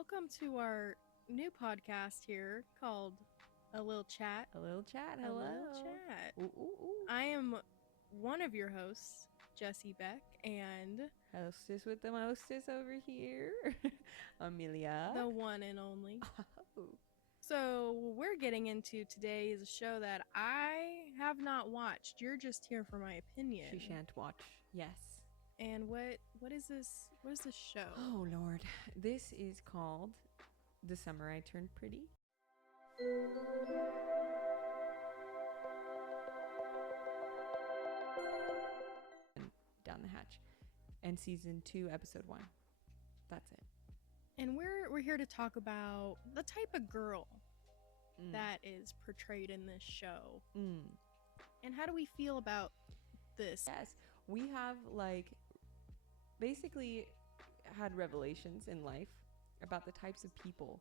welcome to our new podcast here called A Little Chat. A little chat. A Hello. Little Chat. Ooh, ooh, ooh. I am one of your hosts, Jessie Beck, and Hostess with the mostess over here, Amelia. the one and only. Oh. So, what we're getting into today is a show that I have not watched. You're just here for my opinion. She shan't watch. Yes. And what is this? What is this show? Oh Lord, this is called The Summer I Turned Pretty. Down the hatch, and season 2, episode 1. That's it. And we're here to talk about the type of girl that is portrayed in this show. And how do we feel about this? Yes, we have basically had revelations in life about the types of people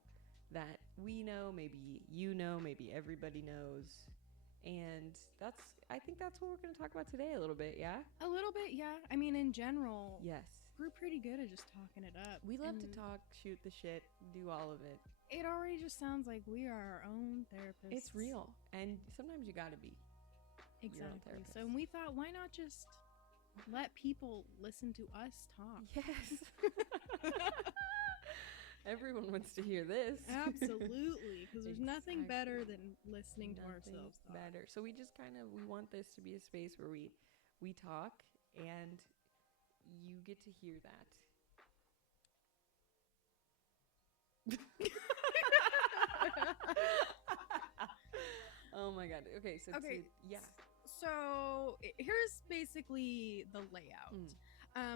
that we know, maybe you know, maybe everybody knows. And I think that's what we're going to talk about today a little bit, yeah? A little bit, yeah. I mean, in general, Yes. we're pretty good at just talking it up. We love to talk, shoot the shit, do all of it. It already just sounds like we are our own therapists. It's real. And sometimes you got to be. Exactly. So we thought, why not just let people listen to us talk? Yes. Everyone wants to hear this. Absolutely, because there's nothing better than listening to Nothing ourselves talk. better. So we just we want this to be a space where we talk and you get to hear that. Oh my god. Okay, so yeah. So here's basically the layout.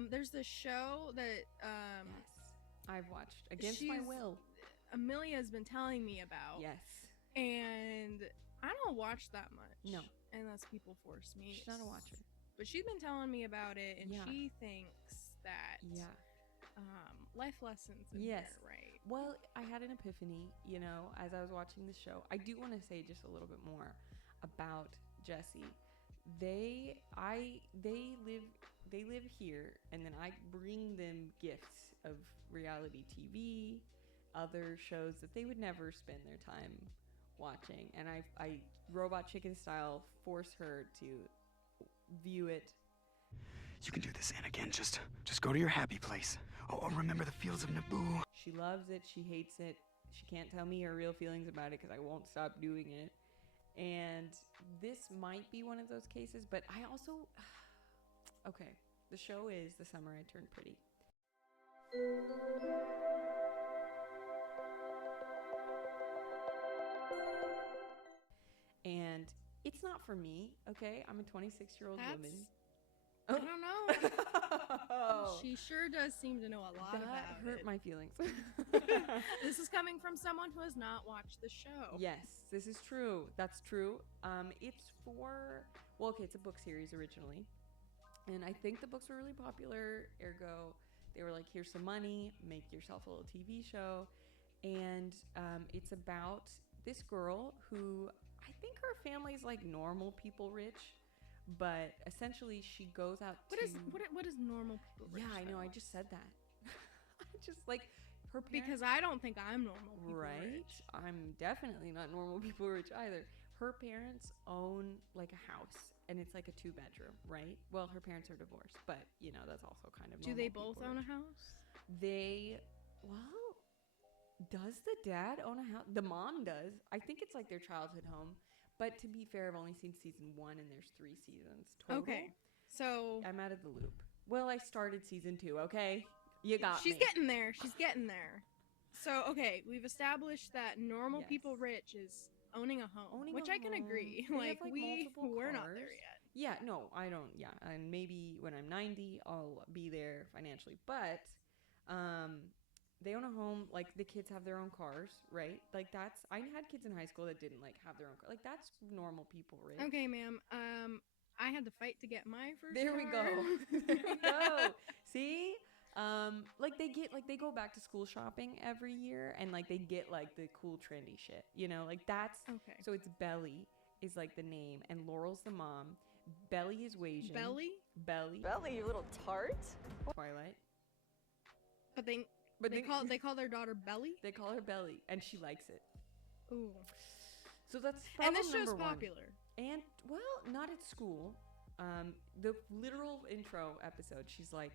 There's this show that Yes. I've watched against my will. Amelia has been telling me about. Yes. And I don't watch that much. No. Unless people force me. She's not a watcher. But she's been telling me about it, and Yeah. she thinks that life lessons in Yes. there, right? Well, I had an epiphany, as I was watching the show. I do want to say just a little bit more about Jessie. They live here, and then I bring them gifts of reality TV, other shows that they would never spend their time watching, and I Robot Chicken style force her to view it. You can do this, Anakin. Just go to your happy place. Oh, remember the fields of Naboo. She loves it. She hates it. She can't tell me her real feelings about it because I won't stop doing it. And this might be one of those cases, but I also... Okay, the show is The Summer I Turned Pretty. And it's not for me, okay? I'm a 26-year-old woman. I don't know. She sure does seem to know a lot about That hurt my feelings. This is coming from someone who has not watched the show. Yes, this is true. That's true. It's it's a book series originally. And I think the books were really popular. Ergo, they were like, here's some money, make yourself a little TV show. And it's about this girl who, I think her family's like normal people rich. But essentially, she goes out what is normal people rich? Yeah, I know. I just said that. I just her parents. Because I don't think I'm normal people rich. I'm definitely not normal people rich either. Her parents own like a house, and it's like a 2-bedroom, right? Well, her parents are divorced, but that's also kind of. Do they both own a house? Does the dad own a house? The mom does. I think it's like their childhood home. But to be fair, I've only seen season 1, and there's 3 seasons total. Okay, so I'm out of the loop. Well, I started season 2. Okay, you got me. She's getting there. She's getting there. So okay, we've established that normal people rich is owning a home, which I can agree. We're not there yet. Yeah, no, I don't. Yeah, and maybe when I'm 90, I'll be there financially. But they own a home. Like, the kids have their own cars, right? Like, I had kids in high school that didn't have their own car. Like, that's normal people rich. Okay, ma'am. I had to fight to get my first There car. we go. There we go. See? They go back to school shopping every year, and they get the cool trendy shit. That's okay. So it's Belly is the name, and Laurel's the mom. Belly is Wasian. Belly, you little tart. Twilight. but they But they call their daughter Belly? They call her Belly, and she likes it. Ooh. So that's problem and this show's number one. popular. And, well, not at school. The literal intro episode, she's like,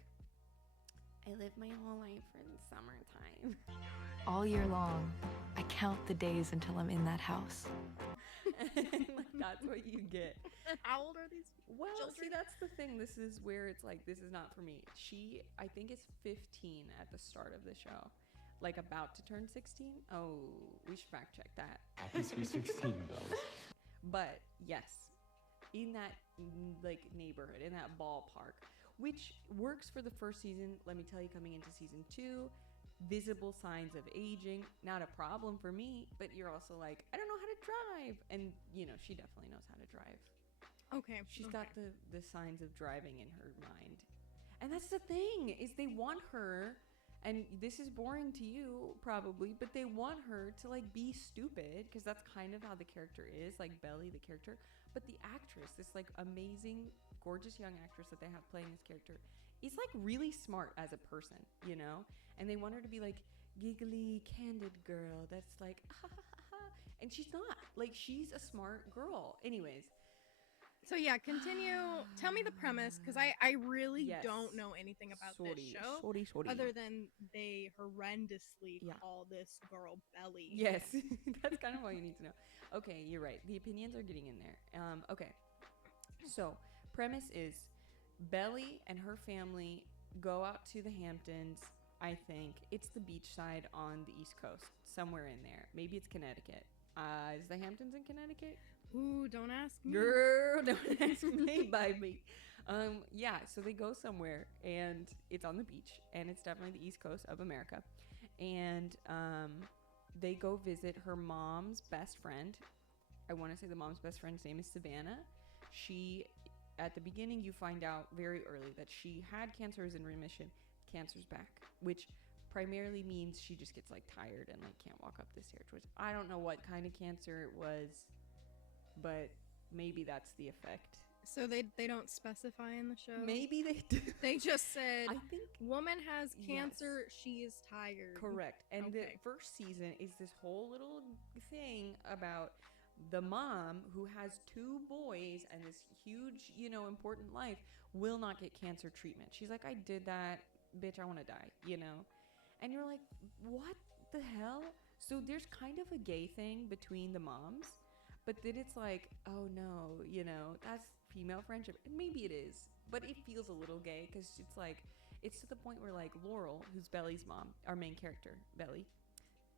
I live my whole life for the summertime. All year long, I count the days until I'm in that house. And, like, that's what you get. How old are these Well, children? see, that's the thing. This is where it's like, this is not for me. She, I think, is 15 at the start of the show. Like, about to turn 16. Oh, we should fact check that. Happy Sweet 16, Bells. But, yes, in that, like, neighborhood, in that ballpark, which works for the first season. Let me tell you, coming into season 2, visible signs of aging, not a problem for me, but you're also like, I don't know how to drive. And, you know, she definitely knows how to drive. Okay. She's got the signs of driving in her mind. And that's the thing, is they want her, and this is boring to you probably, but they want her to like be stupid, because that's kind of how the character is, like Belly, the character. But the actress, this like amazing, gorgeous young actress that they have playing this character, is like really smart as a person, you know? And they want her to be like giggly, candid girl that's like, ha ha ha ha. And she's not. Like, she's a smart girl. Anyways. So yeah, continue. Tell me the premise, because I really don't know anything about this show. Other than they horrendously call this girl Belly. Yes, that's kind of all you need to know. Okay, you're right. The opinions are getting in there. Okay, so premise is Belly and her family go out to the Hamptons. I think it's the beach side on the East Coast, somewhere in there. Maybe it's Connecticut. Is the Hamptons in Connecticut? Ooh, don't ask me. Girl, don't ask me by me. Yeah, so they go somewhere, and it's on the beach, and it's definitely the East Coast of America. And they go visit her mom's best friend. I want to say the mom's best friend's name is Savannah. She, at the beginning, you find out very early that she had cancer, is in remission. Cancer's back, which primarily means she just gets like tired and like can't walk up the stairs, which I don't know what kind of cancer it was, but maybe that's the effect. So they don't specify in the show? Maybe they do. They just said, I think woman has cancer, she is tired. Correct. And the first season is this whole little thing about the mom who has 2 boys and this huge, you know, important life will not get cancer treatment. She's like, I did that, bitch, I want to die, you know? And you're like, what the hell? So there's kind of a gay thing between the moms, but then it's like, oh no, you know, that's female friendship. And maybe it is, but it feels a little gay, because it's like, it's to the point where like Laurel, who's Belly's mom, our main character, Belly.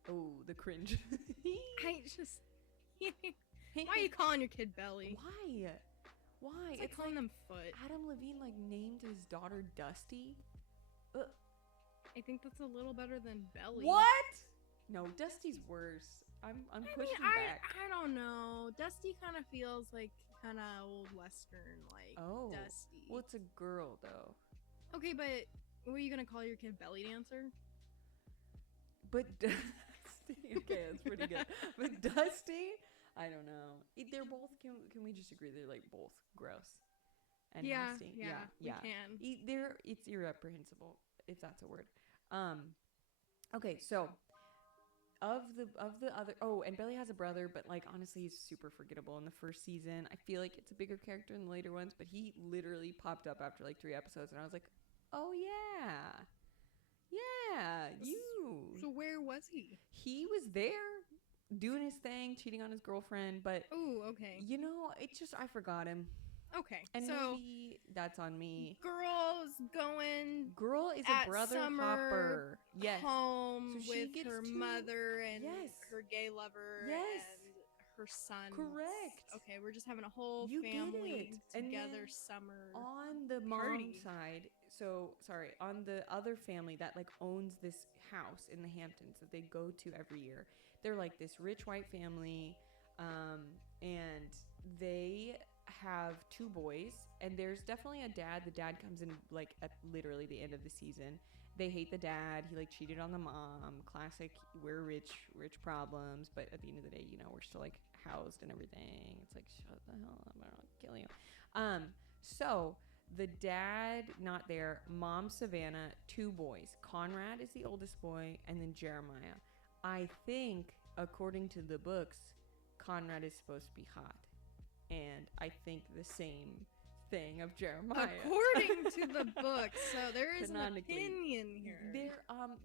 Oh, the cringe. I just... Why are you calling your kid Belly? Why? It's like calling them Foot. Adam Levine like named his daughter Dusty. I think that's a little better than Belly. What? No, Dusty's worse. I'm pushing back. I don't know. Dusty kind of feels like kind of old Western, like Dusty. Well, it's a girl though. Okay, but what are you gonna call your kid, Belly Dancer? But Dusty, okay, that's pretty good. But Dusty, I don't know. They're both. Can we just agree they're like both gross and nasty? Yeah, we can. It's irreprehensible, if that's a word. Okay, so of the other, and Belly has a brother, but like honestly he's super forgettable in the first season. I feel like it's a bigger character in the later ones, but he literally popped up after like 3 episodes, and I was like, oh yeah, you. So where was he? He was there doing his thing, cheating on his girlfriend, but oh, okay, you know, it's just I forgot him. Okay, and so maybe that's on me. Girl is a brother hopper. Yes. Home so she with gets her mother and her gay lover and her son. Correct. Okay, we're just having a whole family together summer on the mom side. So sorry, on the other family that like owns this house in the Hamptons that they go to every year. They're like this rich white family, and they have 2 boys, and there's definitely a dad. The dad comes in like at literally the end of the season. They hate the dad. He like cheated on the mom. Classic, we're rich problems, but at the end of the day, you know, we're still like housed and everything. It's like, shut the hell up, I'll kill you. So The dad, not there. Mom, Savannah, 2 boys. Conrad is the oldest boy, and then Jeremiah. I think, according to the books, Conrad is supposed to be hot. And I think the same thing of Jeremiah. According to the book, so there is an opinion here.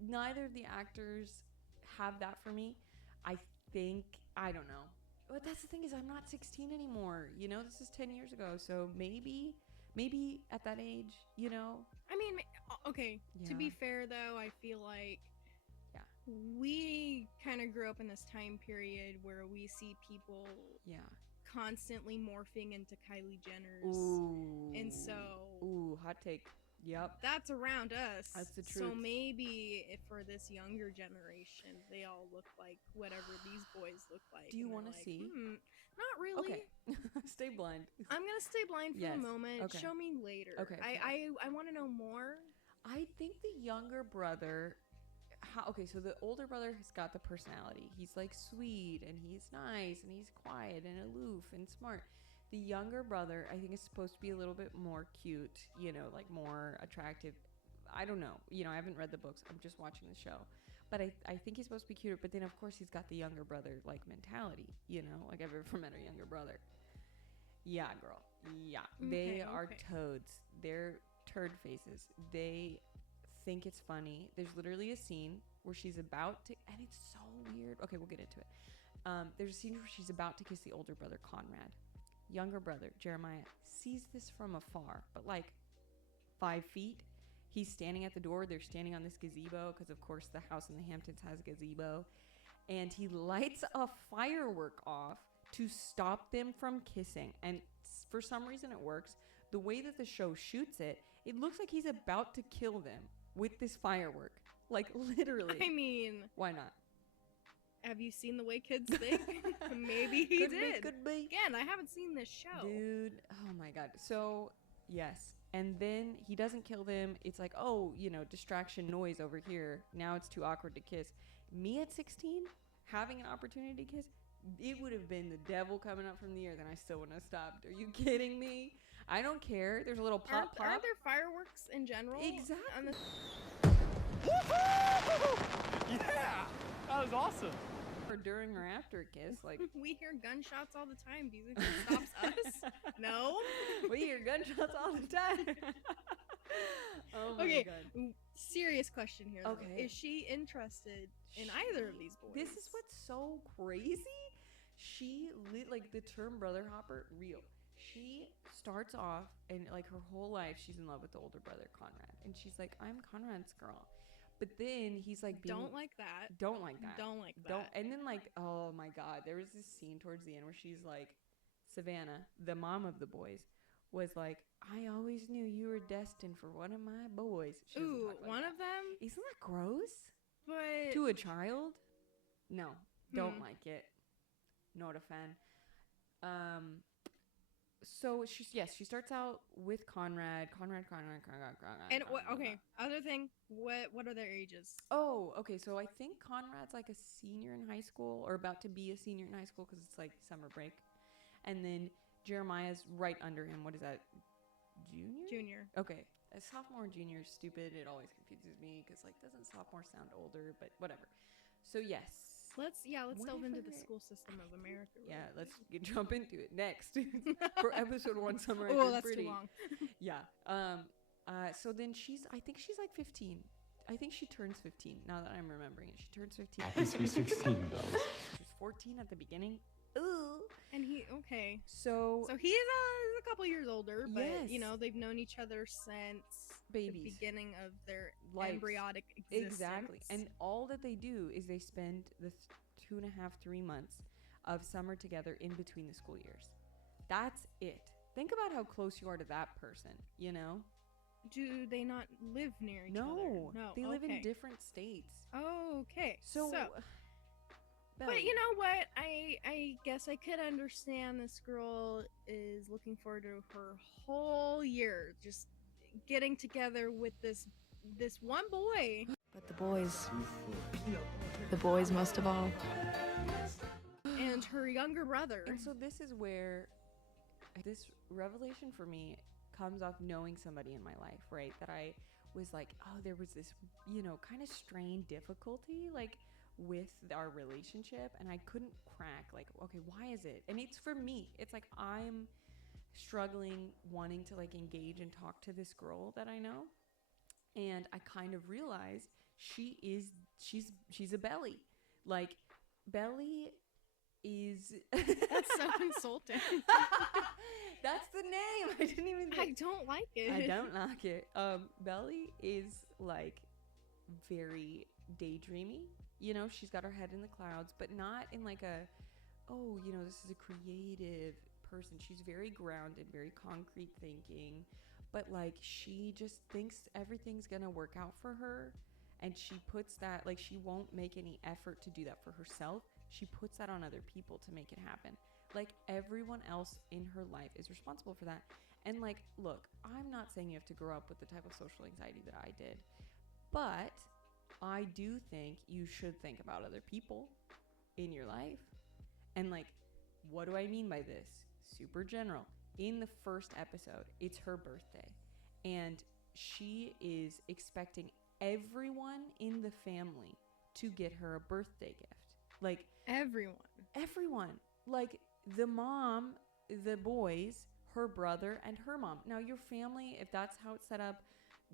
Neither of the actors have that for me. I don't know. But that's the thing is I'm not 16 anymore. You know, this is 10 years ago. So maybe at that age, you know. I mean, okay, to be fair though, I feel like we kind of grew up in this time period where we see people constantly morphing into Kylie Jenners. Ooh. And so hot take. Yep. That's around us. That's the truth. So maybe if for this younger generation, they all look like whatever these boys look like. Do you want to see? Not really. Okay. Stay blind. I'm going to stay blind for a moment. Okay. Show me later. Okay. I want to know more. I think the younger brother... so the older brother has got the personality. He's like sweet and he's nice and he's quiet and aloof and smart. The younger brother, I think, is supposed to be a little bit more cute, you know, like more attractive. I don't know. You know, I haven't read the books. I'm just watching the show. But I think he's supposed to be cuter. But then, of course, he's got the younger brother, like, mentality, you know? Like, I've ever met a younger brother. Yeah, girl. Yeah. They are toads. They're turd faces. They think it's funny. There's literally a scene where she's about to... And it's so weird. Okay, we'll get into it. There's a scene where she's about to kiss the older brother, Conrad. Younger brother, Jeremiah, sees this from afar, but like 5 feet. He's standing at the door. They're standing on this gazebo because, of course, the house in the Hamptons has a gazebo. And he lights a firework off to stop them from kissing. And for some reason it works. The way that the show shoots it, it looks like he's about to kill them with this firework. Like, literally. I mean... Why not? Have you seen the way kids think? Maybe he did. Could be. Again, I haven't seen this show. Dude, oh my god. So, yes. And then he doesn't kill them. It's like, oh, you know, distraction noise over here. Now it's too awkward to kiss. Me at 16, having an opportunity to kiss, it would have been the devil coming up from the air, then I still wouldn't have stopped. Are you kidding me? I don't care. There's a little pop. Aren't there fireworks in general? Exactly. Yeah! That was awesome. Or during or after a kiss, like... We hear gunshots all the time. Do you think it stops us? No? We hear gunshots all the time. Oh my god. Serious question here, though. Okay. Is she interested in either of these boys? This is what's so crazy. She like the term brother hopper, real. She starts off and like her whole life she's in love with the older brother, Conrad. And she's like, I'm Conrad's girl. But then he's like, don't like that. And then like, oh my god, there was this scene towards the end where she's like, Savannah, the mom of the boys, was like, I always knew you were destined for one of my boys. Ooh, one of them? Isn't that gross? But to a child? No, don't like it. Not a fan. So she starts out with Conrad. And other thing, what are their ages? Oh, okay. So I think Conrad's like a senior in high school or about to be a senior in high school because it's like summer break. And then Jeremiah's right under him. What is that? Junior. Okay. A sophomore and junior is stupid. It always confuses me because like doesn't sophomore sound older, but whatever. So yes. Let's delve into the school system of America. Yeah, let's jump into it next for episode 1 Summer. Oh, that's pretty. Too long. Yeah. So then I think she's like 15. I think she turns 15 now that I'm remembering it. She turns 15. Happy to be 16 though. She was 14 at the beginning. Ooh. And So he's a couple years older, but yes. you know they've known each other since babies. The beginning of their embryonic existence. Exactly. And all that they do is they spend the 2.5, 3 months of summer together in between the school years. That's it. Think about how close you are to that person, you know? Do they not live near each other? No. They live in different states. Oh, okay. So but you know what? I guess I could understand this girl is looking forward to her whole year just getting together with this one boy. But the boys most of all. And her younger brother. And so this is where this revelation for me comes off knowing somebody in my life, right? That I was like, oh, there was this, you know, kind of strained difficulty, like, with our relationship, and I couldn't crack, like, okay, why is it? And it's for me. It's like I'm struggling wanting to, like, engage and talk to this girl that I know. And I kind of realized she's a belly. Like, Belly is That's so insulting. That's the name. I didn't even I don't like it. I don't like it. Belly is like very daydreamy. You know, she's got her head in the clouds, but not in like a, oh, you know, this is a creative person. She's very grounded, very concrete thinking, but like she just thinks everything's gonna work out for her. And she puts that, like, she won't make any effort to do that for herself. She puts that on other people to make it happen. Like, everyone else in her life is responsible for that. And, like, look, I'm not saying you have to grow up with the type of social anxiety that I did. But I do think you should think about other people in your life. And, like, what do I mean by this? Super general. In the first episode, it's her birthday. And she is expecting everyone in the family to get her a birthday gift. Like, everyone, like the mom, the boys, her brother, and her mom. Now, your family, if that's how it's set up,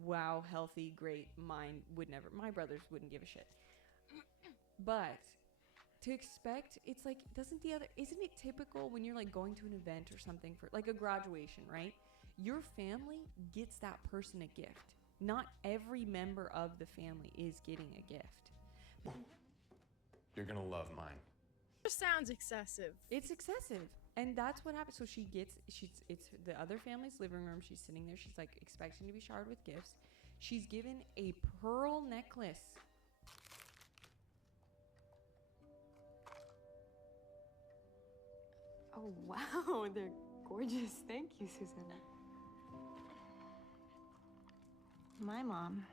wow, healthy, great. Mine would never, my brothers wouldn't give a shit. But to expect, it's like, isn't it typical when you're like going to an event or something for like a graduation, right? Your family gets that person a gift. Not every member of the family is getting a gift. You're gonna love mine. It sounds excessive. It's excessive. And that's what happens. So it's the other family's living room. She's sitting there. She's like expecting to be showered with gifts. She's given a pearl necklace. Oh, wow. They're gorgeous. Thank you, Susanna. My mom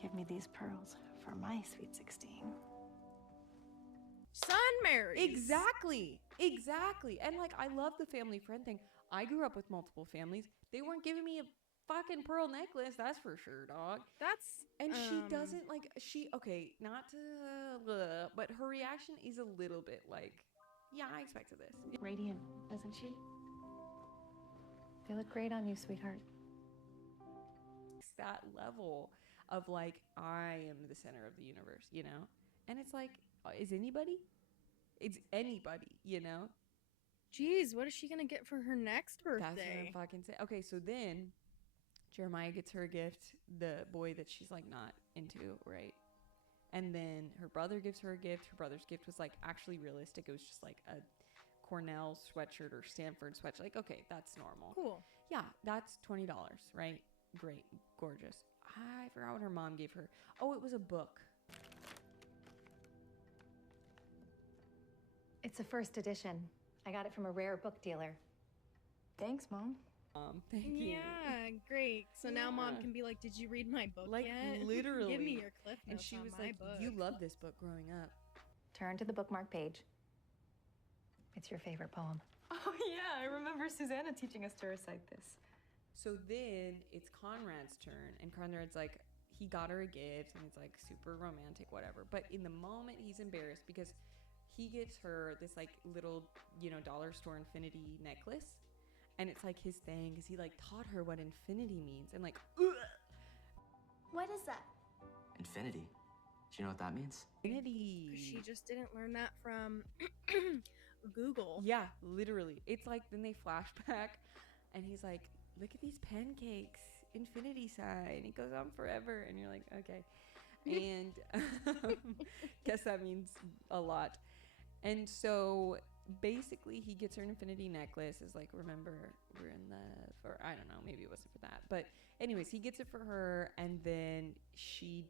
gave me these pearls for my sweet 16. Son marries. Exactly. And like, I love the family friend thing. I grew up with multiple families. They weren't giving me a fucking pearl necklace, that's for sure, dog. And she doesn't like, okay, not to, but her reaction is a little bit like, yeah, I expected this. Radiant, isn't she? They look great on you, sweetheart. That level of like, I am the center of the universe, you know? And it's like, is anybody? It's anybody, you know? Jeez, what is she gonna get for her next birthday? That's what I'm fucking saying. Okay, so then Jeremiah gets her a gift, the boy that she's like not into, right? And then her brother gives her a gift. Her brother's gift was like actually realistic. It was just like a Cornell sweatshirt or Stanford sweatshirt. Like, okay, that's normal. Cool. Yeah, that's $20, right? Great, gorgeous. I forgot what her mom gave her. Oh, it was a book. It's a first edition. I got it from a rare book dealer. Thanks, Mom. Thank you. Yeah, great. So now Mom can be like, did you read my book like, yet? Literally. Give me your cliff notes. And she on was my like, book. you loved this book growing up. Turn to the bookmark page. It's your favorite poem. Oh, yeah. I remember Susanna teaching us to recite this. So then it's Conrad's turn, and Conrad's like, he got her a gift, and it's like super romantic, whatever. But in the moment, he's embarrassed because he gets her this like little, you know, dollar store infinity necklace. And it's like his thing, because he like taught her what infinity means. And like, ugh. What is that? Infinity. Do you know what that means? Infinity. She just didn't learn that from Google. Yeah, literally. It's like, then they flashback, and he's like, look at these pancakes, infinity sign. It goes on forever. And you're like, okay. And guess that means a lot. And so basically he gets her an infinity necklace. Is like, remember, we're in love. Or I don't know, maybe it wasn't for that. But anyways, he gets it for her, and then he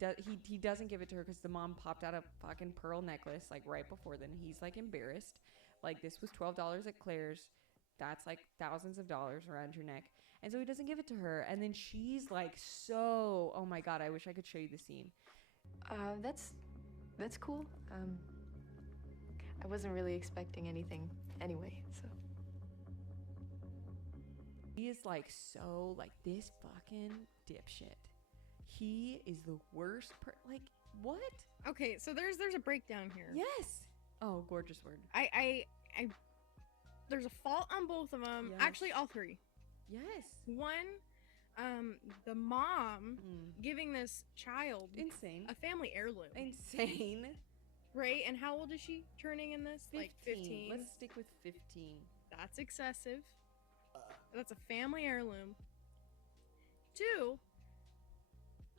doesn't give it to her because the mom popped out a fucking pearl necklace like right before then. He's like embarrassed. Like, this was $12 at Claire's. That's like thousands of dollars around your neck. And so he doesn't give it to her. And then she's like, so, oh my God, I wish I could show you the scene. That's cool. I wasn't really expecting anything anyway, so. He is like so like this fucking dipshit. He is the worst like what? Okay, so there's a breakdown here. Yes. Oh, gorgeous word. I there's a fault on both of them. Yes. Actually, all three. Yes. One, the mom giving this child Insane. a family heirloom. Insane. Right? And how old is she turning in this? 15. Like 15. Let's stick with 15. That's excessive. That's a family heirloom. 2,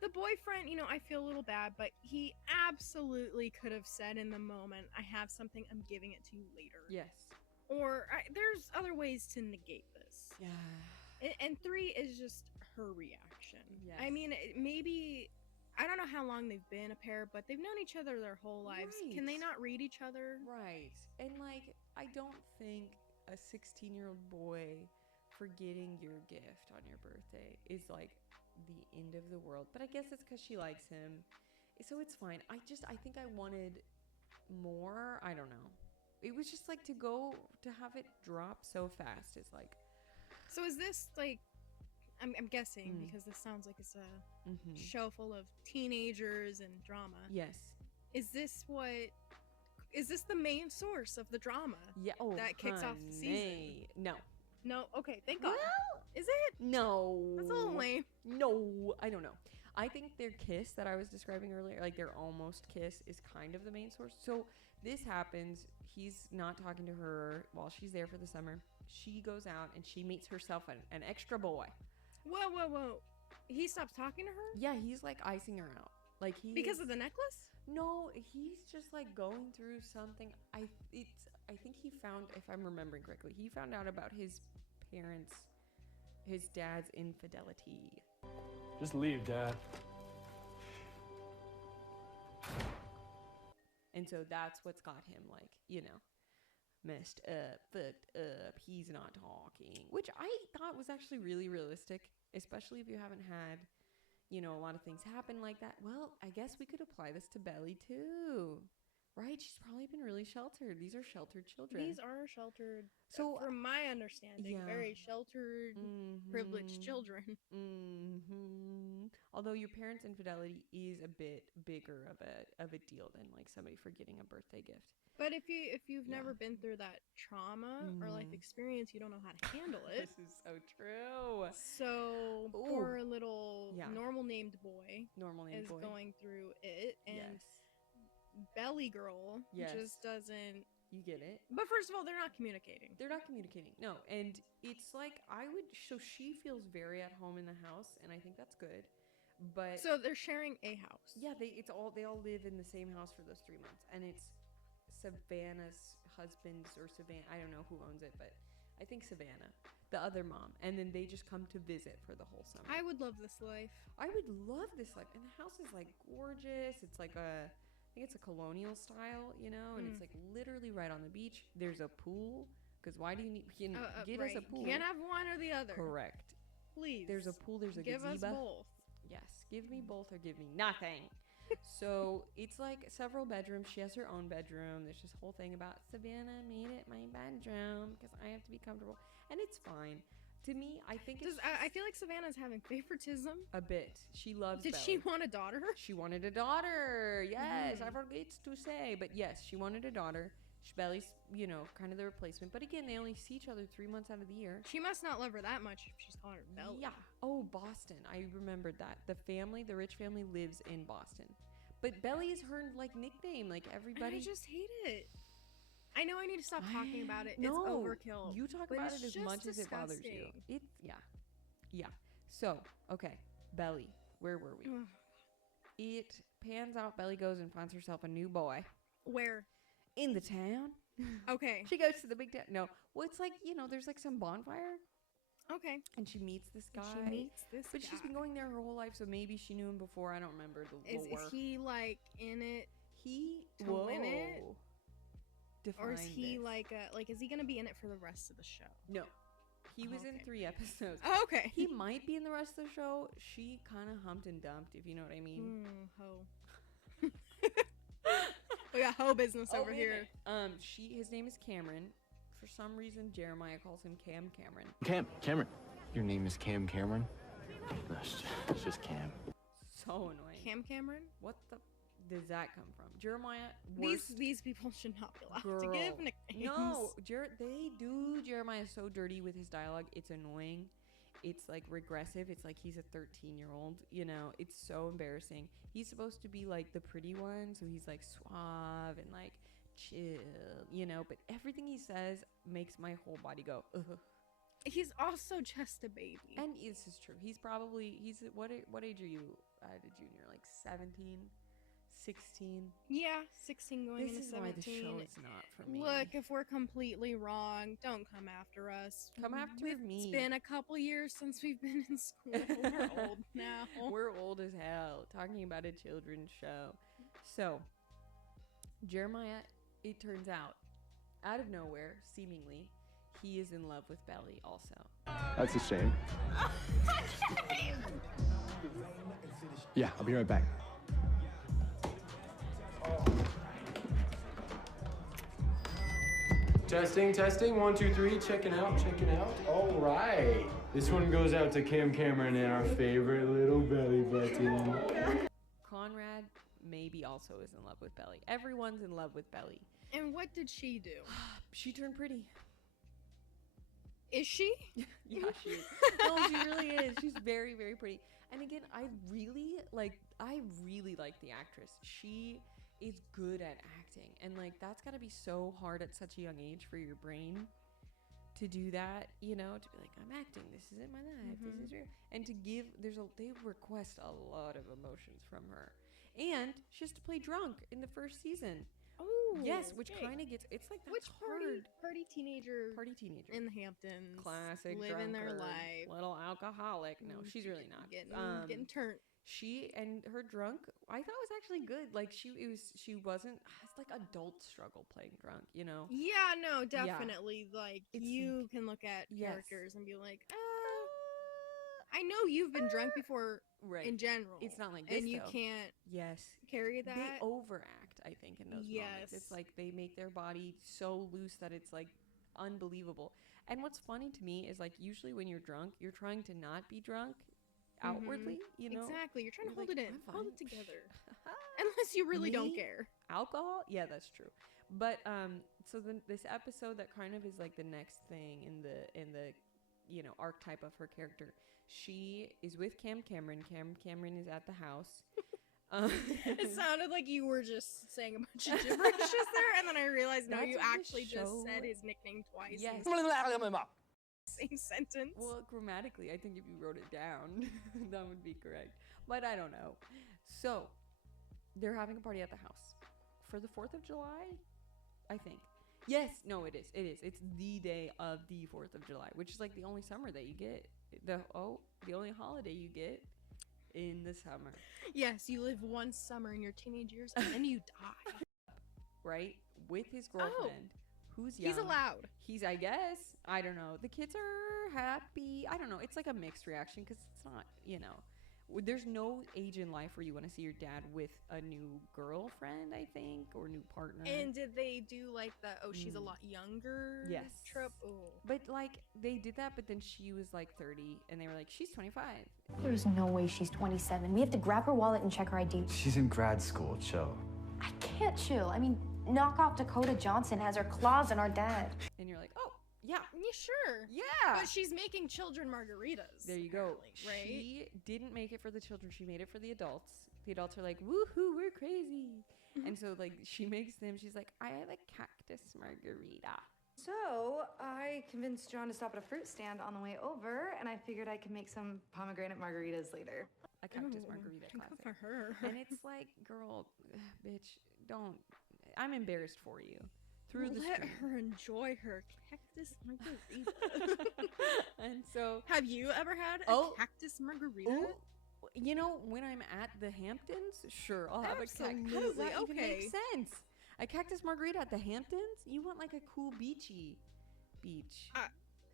the boyfriend, you know, I feel a little bad, but he absolutely could have said in the moment, I have something, I'm giving it to you later. Yes. Or there's other ways to negate this. Yeah. And 3 is just her reaction. Yes. I mean, maybe, I don't know how long they've been a pair, but they've known each other their whole lives. Right. Can they not read each other? Right. And like, I don't think a 16-year-old boy forgetting your gift on your birthday is like the end of the world. But I guess it's because she likes him. So it's fine. I think I wanted more. I don't know. It was just like to have it drop so fast is like. So is this like, I'm guessing because this sounds like it's a show full of teenagers and drama. Yes. Is this the main source of the drama? Yeah. Oh, that kicks off the season. No. No. Okay. Thank God. Well, is it? No. That's a little lame. No. I don't know. I think their kiss that I was describing earlier, like their almost kiss, is kind of the main source. So this happens. He's not talking to her while she's there for the summer. She goes out and she meets herself an extra boy. Whoa. He stops talking to her? Yeah, he's like icing her out. Like because of the necklace? No, he's just like going through something. I think he found, if I'm remembering correctly, he found out about his dad's infidelity. Just leave, Dad. And so that's what's got him like, you know, messed up, fucked up. He's not talking, which I thought was actually really realistic, especially if you haven't had, you know, a lot of things happen like that. Well, I guess we could apply this to Belly too, right? She's probably been really sheltered. These are sheltered children. These are sheltered. So from my understanding, very sheltered, privileged children. Although your parents' infidelity is a bit bigger of a deal than like somebody forgetting a birthday gift. But if you've never been through that trauma or life experience, you don't know how to handle it. This is so true. So poor little normal named boy is boy going through it, and Belly girl just doesn't. You get it. But first of all, they're not communicating. No, and it's like so she feels very at home in the house, and I think that's good. But so they're sharing a house. Yeah, they all live in the same house for those 3 months, and it's Savannah's husband's or Savannah. I don't know who owns it, but I think Savannah, the other mom, and then they just come to visit for the whole summer. I would love this life. I would love this life, and the house is like gorgeous. It's like I think it's a colonial style, you know, and it's like literally right on the beach. There's a pool, because why do you need, get us a pool. You can't have one or the other. Correct. Please. There's a pool, there's a give gazebo. Give us both. Yes, give me both or give me nothing. So it's like several bedrooms. She has her own bedroom. There's this whole thing about Savannah made it my bedroom because I have to be comfortable. And it's fine. To me, I think I feel like Savannah's having favoritism. A bit. She loves Did Belly. she want a daughter? She wanted a daughter. Yes, I forget to say. But yes, she wanted a daughter. Belly's, you know, kind of the replacement. But again, they only see each other 3 months out of the year. She must not love her that much if she's calling her Belly. Yeah. Oh, Boston. I remembered that. The rich family lives in Boston. But Belly is her, like, nickname. Like, everybody. I just hate it. I know I need to stop talking about it. No, it's overkill. You talk about it as much as it bothers you. It's, yeah. So, okay. Belly. Where were we? It pans out. Belly goes and finds herself a new boy. Where? In the town. Okay. She goes to the big town. No. Well, it's like, you know, there's like some bonfire. Okay. And she meets this guy. But she's been going there her whole life, so maybe she knew him before. I don't remember the lore. Is he, like, in it to win it? Or is he like is he gonna be in it for the rest of the show? No. He was in 3 episodes. Oh, okay. He might be in the rest of the show. She kind of humped and dumped, if you know what I mean. Ho. We got hoe business over here. His name is Cameron. For some reason, Jeremiah calls him Cameron. Cameron. Your name is Cam Cameron? No, it's just Cam. So annoying. Cam Cameron? What the does that come from? Jeremiah, These people should not be allowed to give nicknames. No, they do Jeremiah so dirty with his dialogue. It's annoying. It's like regressive. It's like he's a 13-year-old. You know, it's so embarrassing. He's supposed to be like the pretty one, so he's like suave and like chill, you know. But everything he says makes my whole body go, ugh. He's also just a baby. And this is true. He's what age are you at a junior? Like 17, 16? Yeah, 16 going this into is 17. Why the show is not for me. Look, if we're completely wrong, don't come after us. Come after me. It's been a couple years since we've been in school. We're old now. We're old as hell. Talking about a children's show. So, Jeremiah, it turns out of nowhere, seemingly, he is in love with Belly also. That's a shame. Yeah, I'll be right back. Testing, 1, 2, 3, checking out. All right. This one goes out to Cam Cameron and our favorite little belly button. Conrad maybe also is in love with Belly. Everyone's in love with Belly. And what did she do? She turned pretty. Is she? Yeah, she is. No, she really is. She's very, very pretty. And again, I really like the actress. She is good at acting. And like that's gotta be so hard at such a young age for your brain to do that, you know, to be like, I'm acting, this is in my life, this is real. And to give they request a lot of emotions from her. And she has to play drunk in the first season. Oh, yes, which kind of gets it's like that's which hard. party teenager in in the Hamptons, classic living their drunkard, life, little alcoholic. No, she's really not getting turned. She and her drunk, I thought was actually good. Like she wasn't. It's like adult struggle playing drunk, you know. Yeah, no, definitely. Yeah. Like you can look at characters and be like, I know you've been drunk before, right? In general, it's not like this, and you though. can't carry that. They overact, I think, in those moments. It's like they make their body so loose that it's like unbelievable. And what's funny to me is like usually when you're drunk, you're trying to not be drunk outwardly, you know. Exactly, you're trying to hold like, it in, hold it together. Unless you really don't care. Alcohol, yeah, that's true. But so then this episode that kind of is like the next thing in the you know archetype of her character. She is with Cam Cameron. Cam Cameron is at the house. It sounded like you were just saying a bunch of gibberish just there, and then I realized no, you actually just said his nickname twice. Yes. Same sentence. Well, grammatically, I think if you wrote it down, that would be correct. But I don't know. So, they're having a party at the house for the 4th of July, I think. Yes, no, it is. It's the day of the 4th of July, which is like the only summer that you get. The only holiday you get in the summer. Yes, you live one summer in your teenage years and then you die. Right? With his girlfriend, who's young. He's allowed. I guess. I don't know. The kids are happy. I don't know. It's like a mixed reaction because it's not, you know. There's no age in life where you want to see your dad with a new girlfriend, I think, or new partner. And did they do like the, she's a lot younger trope? Oh. But like, they did that, but then she was like 30, and they were like, she's 25. There's no way she's 27. We have to grab her wallet and check her ID. She's in grad school, chill. I can't chill. I mean, knock off Dakota Johnson has her claws on our dad. And you're like, oh, yeah. Yeah, sure. Yeah. But she's making children margaritas. There you go. Right? She didn't make it for the children. She made it for the adults. The adults are like, woohoo, we're crazy. And so, like, she makes them, she's like, I have a cactus margarita. So I convinced John to stop at a fruit stand on the way over, and I figured I could make some pomegranate margaritas later. A cactus margarita classic. Good for her. And it's like, girl, bitch, don't. I'm embarrassed for you. Through the Let screen. her enjoy her cactus margarita. And so, have you ever had a cactus margarita? Oh, you know, when I'm at the Hamptons, sure, I'll have a cactus. How does that even make sense? A cactus margarita at the Hamptons? You want like a cool beachy beach.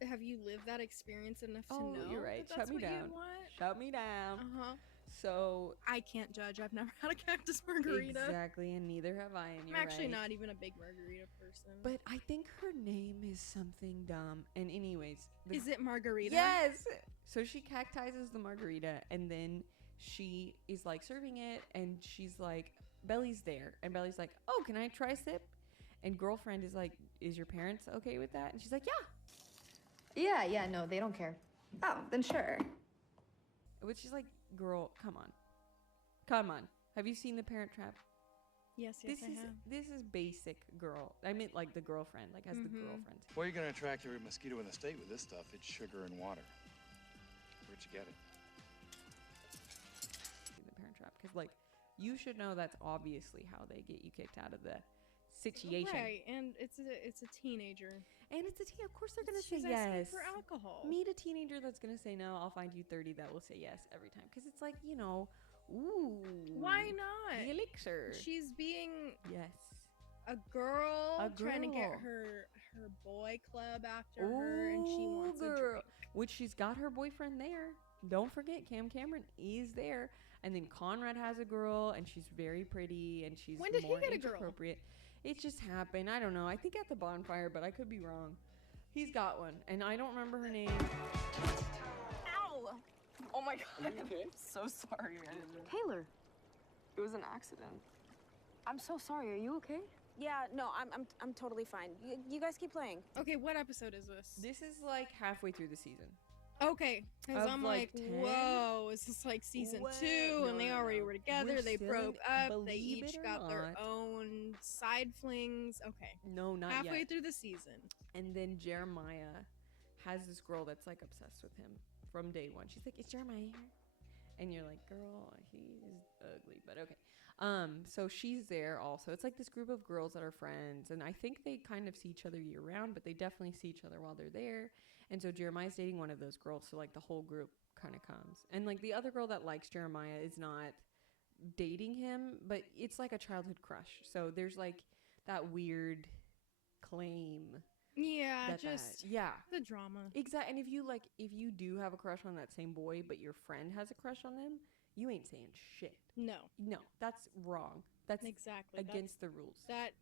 Have you lived that experience enough to know? You're right. That that's Shut me what down. You want? Shut me down. So I can't judge. I've never had a cactus margarita. exactly, and neither have I. And I'm actually not even a big margarita person. But I think her name is something dumb. And anyways, is it Margarita? Yes. So she cactizes the margarita, and then she is like serving it, and she's like, Belly's there, and Belly's like, oh, can I try a sip? And girlfriend is like, is your parents okay with that? And she's like, Yeah, no, they don't care. Oh, then sure. which is like, girl, come on. Have you seen The Parent Trap? Yes, I have. This is basic girl. I meant like the girlfriend, like as the girlfriend. Well, you're gonna attract every mosquito in the state with this stuff. It's sugar and water. Where'd you get it? The Parent Trap, because like you should know that's obviously how they get you kicked out of the situation. Right, and it's a teenager. And it's a teen. Of course they're gonna say She's asking yes. for alcohol. Meet a teenager that's gonna say no. I'll find you 30 that will say yes every time, because it's like, you know, ooh. Why not? The elixir. She's being Yes. a girl trying to get girl. her boy club after her, and she wants a drink. Which she's got her boyfriend there. Don't forget, Cam Cameron is there. And then Conrad has a girl, and she's very pretty, and she's When did he more get a girl? age-appropriate. It just happened. I don't know. I think at the bonfire, but I could be wrong. He's got one, and I don't remember her name. Ow! Oh my god. Are you okay? I'm so sorry, man. Taylor, It was an accident. I'm so sorry. Are you okay? Yeah, no, I'm totally fine. You guys keep playing. Okay, what episode is this? This is like halfway through the season. Okay, because Of I'm like like, 10? whoa, is this like season Whoa. 2? And they No, already no. were together. We're They still broke in- up. They believe each it or got their not. own side flings. Okay, No, not halfway yet. through the season. And then Jeremiah has this girl that's like obsessed with him from day one. She's like, "Is Jeremiah here?" And you're like, "Girl, he is ugly," but okay. So she's there also. It's like this group of girls that are friends, and I think they kind of see each other year round, but they definitely see each other while they're there. And so Jeremiah's dating one of those girls, so like the whole group kind of comes. And like the other girl that likes Jeremiah is not dating him, but it's like a childhood crush. So there's like that weird claim. Yeah, that just the drama. Exactly. And if you do have a crush on that same boy, but your friend has a crush on them, you ain't saying shit. No, that's wrong. That's exactly against the rules.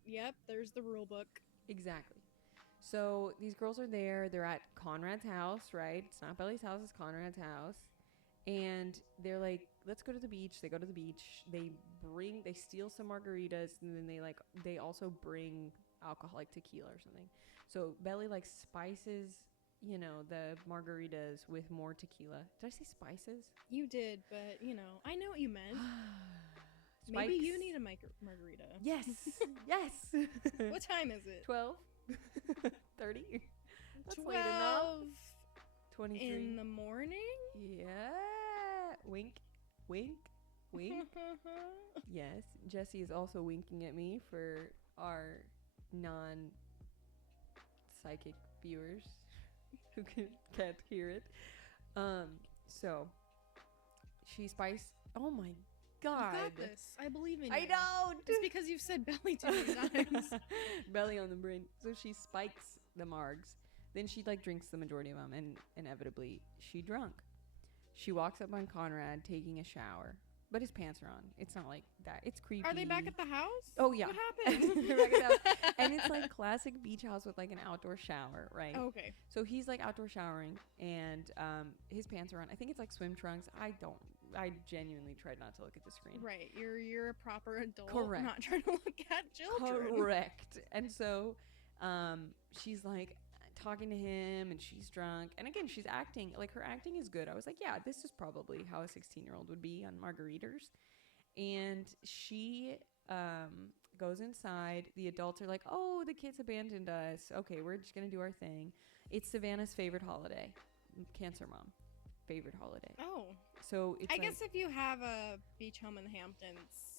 Yep, there's the rule book. Exactly. So these girls are there. They're at Conrad's house, right? It's not Belly's house, it's Conrad's house. And they're like, let's go to the beach. They go to the beach. They steal some margaritas, and then they also bring alcohol, like tequila or something. So Belly like spices, the margaritas with more tequila. Did I say spices? You did, but I know what you meant. Maybe you need a margarita. Yes. Yes. What time is it? 12? 30? That's 12 late enough. 23. in the morning? Yeah. Wink. Wink. Wink. Yes. Jesse is also winking at me for our non-psychic viewers who can't hear it. So she spiced. Oh my God. You got this. I believe in you. I don't. It's because you've said belly too many times. Belly on the brain. So she spikes the margs. Then she drinks the majority of them, and inevitably she drunk. She walks up on Conrad taking a shower, but his pants are on. It's not like that. It's creepy. Are they back at the house? Oh yeah. What happened? They're back at the house. And it's like classic beach house with an outdoor shower, right? Okay. So he's outdoor showering, and his pants are on. I think it's swim trunks. I genuinely tried not to look at the screen. Right. You're a proper adult. Correct. Not trying to look at children. Correct. And so she's talking to him, and she's drunk. And again, she's acting. Her acting is good. I was like, yeah, this is probably how a 16-year-old would be on margaritas. And she goes inside. The adults are like, oh, the kids abandoned us. Okay, we're just going to do our thing. It's Savannah's favorite holiday. Cancer mom. Favorite holiday. Oh. So it's I guess if you have a beach home in the Hamptons.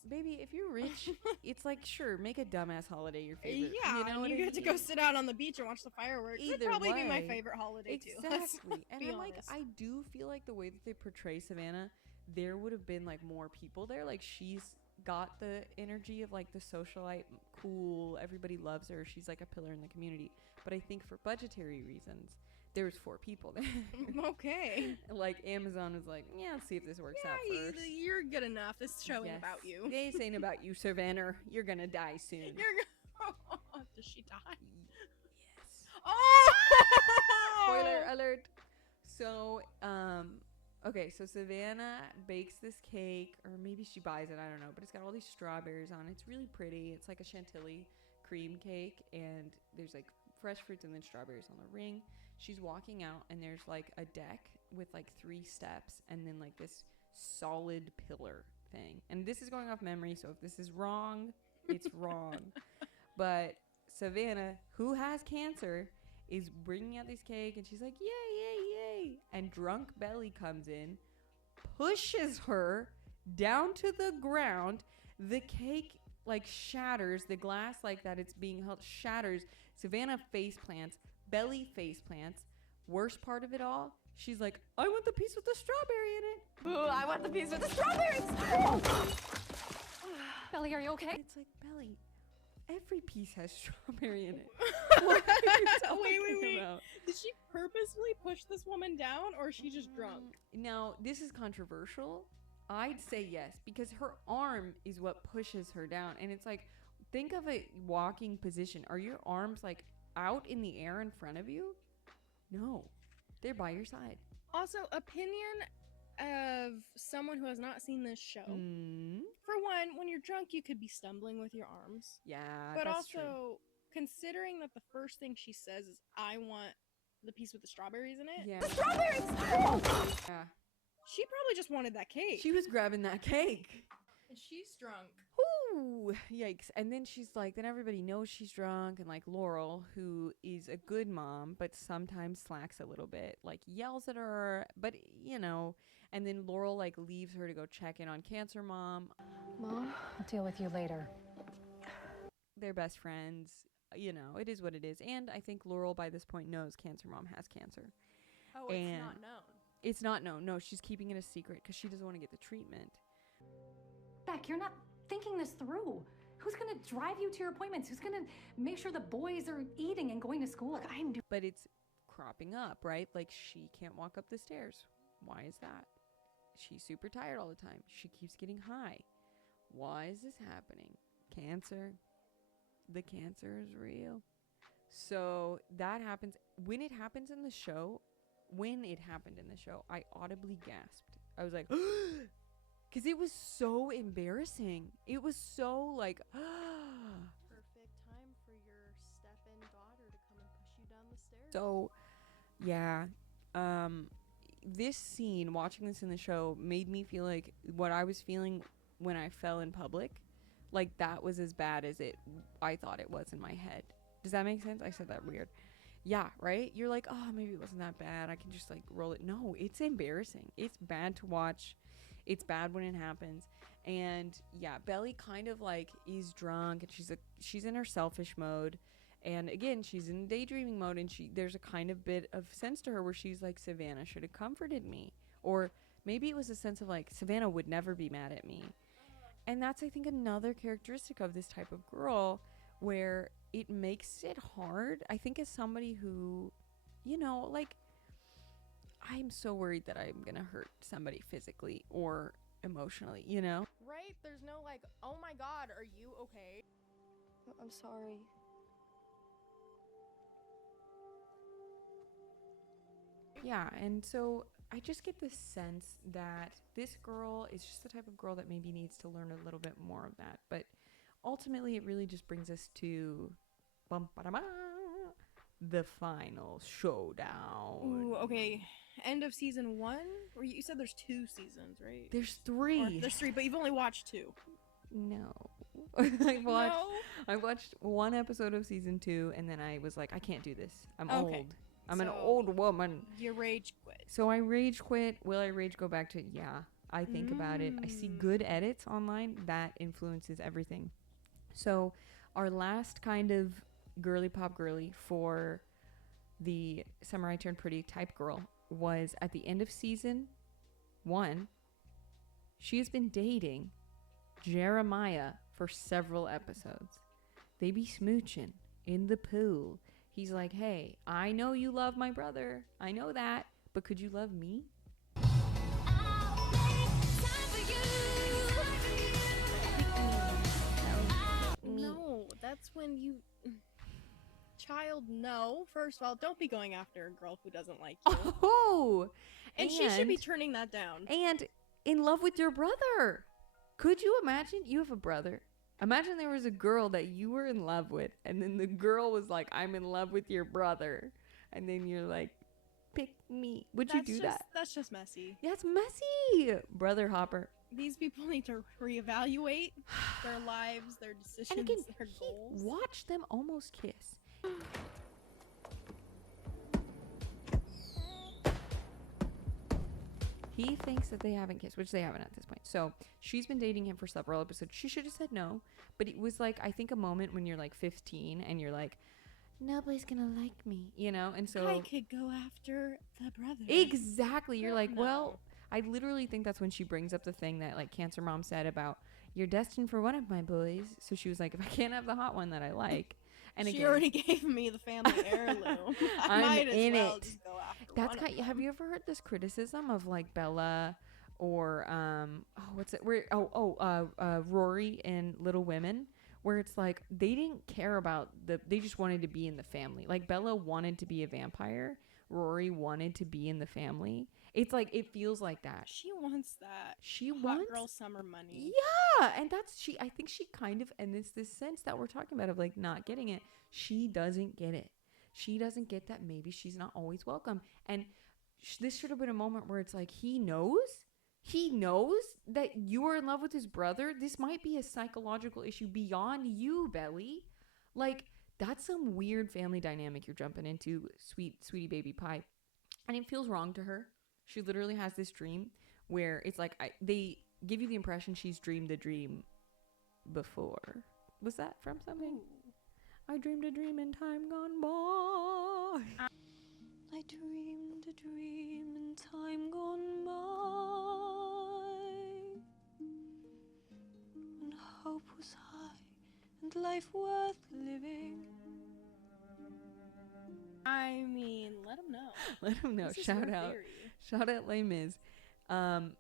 Baby, if you're rich, it's sure, make a dumbass holiday your favorite. Yeah, you know what you I get to mean? go sit out on the beach and watch the fireworks. It'd Either probably be my way. favorite holiday too. Exactly. And be I'm honest. I do feel the way that they portray Savannah, there would have been more people there. She's got the energy of the socialite, cool, everybody loves her. She's a pillar in the community. But I think for budgetary reasons, there's 4 people there. Okay. Like Amazon was like, yeah, let's see if this works out first. You're good enough. This is showing Yes. about you. This ain't about you, Savannah. You're gonna die soon. Does she die? Yes. Oh! Spoiler alert. So, okay, so Savannah bakes this cake, or maybe she buys it, I don't know, but it's got all these strawberries on it. It's really pretty. It's like a chantilly cream cake, and there's like fresh fruits and then strawberries on the ring. She's walking out, and there's like a deck with like 3 steps, and then like this solid pillar thing. And this is going off memory, so if this is wrong, it's wrong. But Savannah, who has cancer, is bringing out this cake, and she's like, yay, yay, yay. And drunk Belly comes in, pushes her down to the ground. The cake like shatters, the glass like that it's being held shatters. Savannah face plants, Belly face plants. Worst part of it all, she's like, I want the piece with the strawberry in it. Ooh, I want the piece with the strawberries. Belly, are you okay? It's like, Belly, every piece has strawberry in it. What are you wait. about? Did she purposely push this woman down, or is she just drunk? Now, this is controversial. I'd say yes, because her arm is what pushes her down. And it's like, think of a walking position. Are your arms like out in the air in front of you? No, they're by your side. Also, opinion of someone who has not seen this show. For one, when you're drunk, you could be stumbling with your arms. Yeah, but that's also, true. considering that the first thing she says is, I want the piece with the strawberries in it. Yeah. The strawberries! Yeah. She probably just wanted that cake. She was grabbing that cake. And she's drunk. Ooh, yikes. And then she's like, then everybody knows she's drunk. And like Laurel, who is a good mom, but sometimes slacks a little bit, like yells at her, but you know, and then Laurel like leaves her to go check in on Cancer Mom. Mom, I'll deal with you later. They're best friends. You know, it is what it is. And I think Laurel by this point knows Cancer Mom has cancer. Oh, it's not known. It's not known. No, she's keeping it a secret because she doesn't want to get the treatment. Beck, you're not thinking this through. Who's gonna drive you to your appointments? Who's gonna make sure the boys are eating and going to school? Look, But it's cropping up, right? Like she can't walk up the stairs. Why is that? She's super tired all the time. She keeps getting high. Why is this happening? Cancer. The cancer is real. So that happens. When it happens in the show, I audibly gasped. I was like, because it was so embarrassing. It was so like, Perfect time for your step-in daughter to come and push you down the stairs. So, yeah. This scene, watching this in the show, made me feel like what I was feeling when I fell in public. Like, that was as bad as I thought it was in my head. Does that make sense? I said that weird. Yeah, right? You're like, oh, maybe it wasn't that bad. I can just, like, roll it. No, it's embarrassing. It's bad to watch. It's bad when it happens. And, yeah, Belly kind of, like, is drunk. And she's in her selfish mode. And, again, she's in daydreaming mode. And there's a kind of bit of sense to her where she's like, Savannah should have comforted me. Or maybe it was a sense of, like, Savannah would never be mad at me. And that's, I think, another characteristic of this type of girl where it makes it hard. I think as somebody who, you know, like, I'm so worried that I'm going to hurt somebody physically or emotionally, you know? Right? There's no like, oh my God, are you okay? I'm sorry. Yeah, and so I just get this sense that this girl is just the type of girl that maybe needs to learn a little bit more of that. But ultimately, it really just brings us to the final showdown. Ooh, okay. End of season 1? Or you said there's 2 seasons, right? There's 3. Or there's 3, but you've only watched 2. No. I watched 1 episode of season 2, and then I was like, I can't do this. I'm old. I'm an old woman. You rage quit. So I rage quit. Will I rage go back to it? Yeah. I think about it. I see good edits online. That influences everything. So our last kind of girly pop girly for the Summer I Turned Pretty type girl was at the end of season 1. She has been dating Jeremiah for several episodes. They be smooching in the pool. He's like, hey, I know you love my brother. I know that. But could you love me? No, that's when you... Child, no. First of all, don't be going after a girl who doesn't like you. Oh! And she should be turning that down. And in love with your brother. Could you imagine? You have a brother. Imagine there was a girl that you were in love with, and then the girl was like, I'm in love with your brother. And then you're like, pick me. Would you do that? That's just messy. Yeah, it's messy. Brother Hopper. These people need to reevaluate their lives, their decisions, and again, their goals. Watch them almost kiss. He thinks that they haven't kissed, which they haven't at this point. So she's been dating him for several episodes. She should have said no. But it was like, I think, a moment when you're like 15 and you're like, nobody's gonna like me, you know? And so I could go after the brother. Exactly. You're like, well, I literally think that's when she brings up the thing that like Cancer Mom said about, you're destined for one of my boys. So she was like, if I can't have the hot one that I like. And she again, already gave me the family heirloom. I I'm might as in well it. just go after That's one kind. Have you ever heard this criticism of like Bella or what's it? Rory in Little Women, where it's like they didn't care about they just wanted to be in the family. Like Bella wanted to be a vampire. Rory wanted to be in the family. It's like, it feels like that. She wants that. She hot wants girl summer money. Yeah, and that's I think she kind of, and it's this sense that we're talking about of like not getting it. She doesn't get it. She doesn't get that maybe she's not always welcome. And this should have been a moment where it's like, he knows that you are in love with his brother. This might be a psychological issue beyond you, Belly. Like, that's some weird family dynamic you're jumping into, sweetie baby pie. And it feels wrong to her. She literally has this dream where it's like, they give you the impression she's dreamed the dream before. Was that from something? Ooh. I dreamed a dream in time gone by. I dreamed a dream in time gone by, when hope was high and life worth living. I mean, let him know. Let him know. Shout out Les Mis.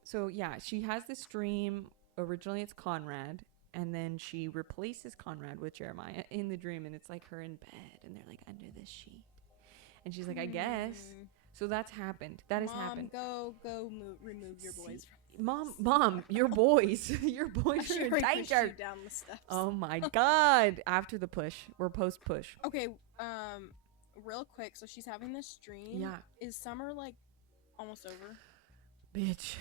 So yeah, she has this dream. Originally it's Conrad, and then she replaces Conrad with Jeremiah in the dream, and it's like her in bed, and they're like under this sheet, and she's like, I guess. So that's happened. That has happened. Remove your boys. Mom, your boys, are in danger. Down the steps. Oh my God! After the push, we're post push. Okay. Real quick. So she's having this dream. Yeah. Is summer like almost over? Bitch.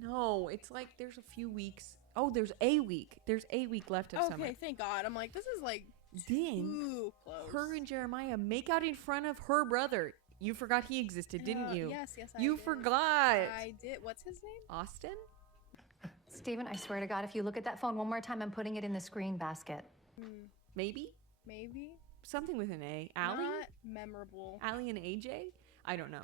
No, it's like there's a few weeks. Oh, there's a week. There's a week left of summer. Okay, thank God. I'm like, this is like then close. Her and Jeremiah make out in front of her brother. You forgot he existed, didn't you? Yes, I You did. forgot. I did. What's his name? Austin? Steven, I swear to God, if you look at that phone one more time, I'm putting it in the screen basket. Maybe? Something with an A. Allie? Not memorable. Allie and AJ? I don't know.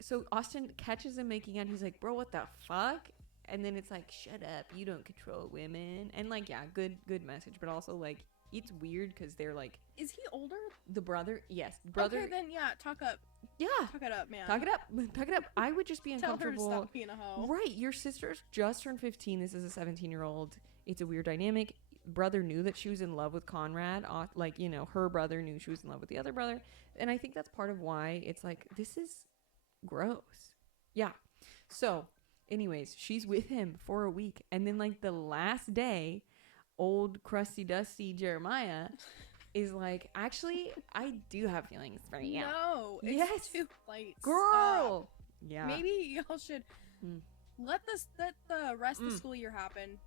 So Austin catches him making out. He's like, bro, what the fuck? And then it's like, shut up. You don't control women. And like, yeah, good message. But also like, it's weird because they're like. Is he older? The brother? Yes. Brother. Okay, then yeah, talk up. Yeah. Talk it up, man. Talk it up. Talk it up. I would just be uncomfortable. Tell her to stop being a hoe. Right. Your sister's just turned 15. This is a 17-year-old. It's a weird dynamic. Brother knew that she was in love with Conrad. Like, you know, her brother knew she was in love with the other brother. And I think that's part of why it's like, this is gross. Yeah. So, anyways, she's with him for a week. And then, like, the last day, old crusty dusty Jeremiah is like, actually, I do have feelings for you. No, it's too late. Girl. Stop. Yeah. Maybe y'all should let the rest of the school year happen.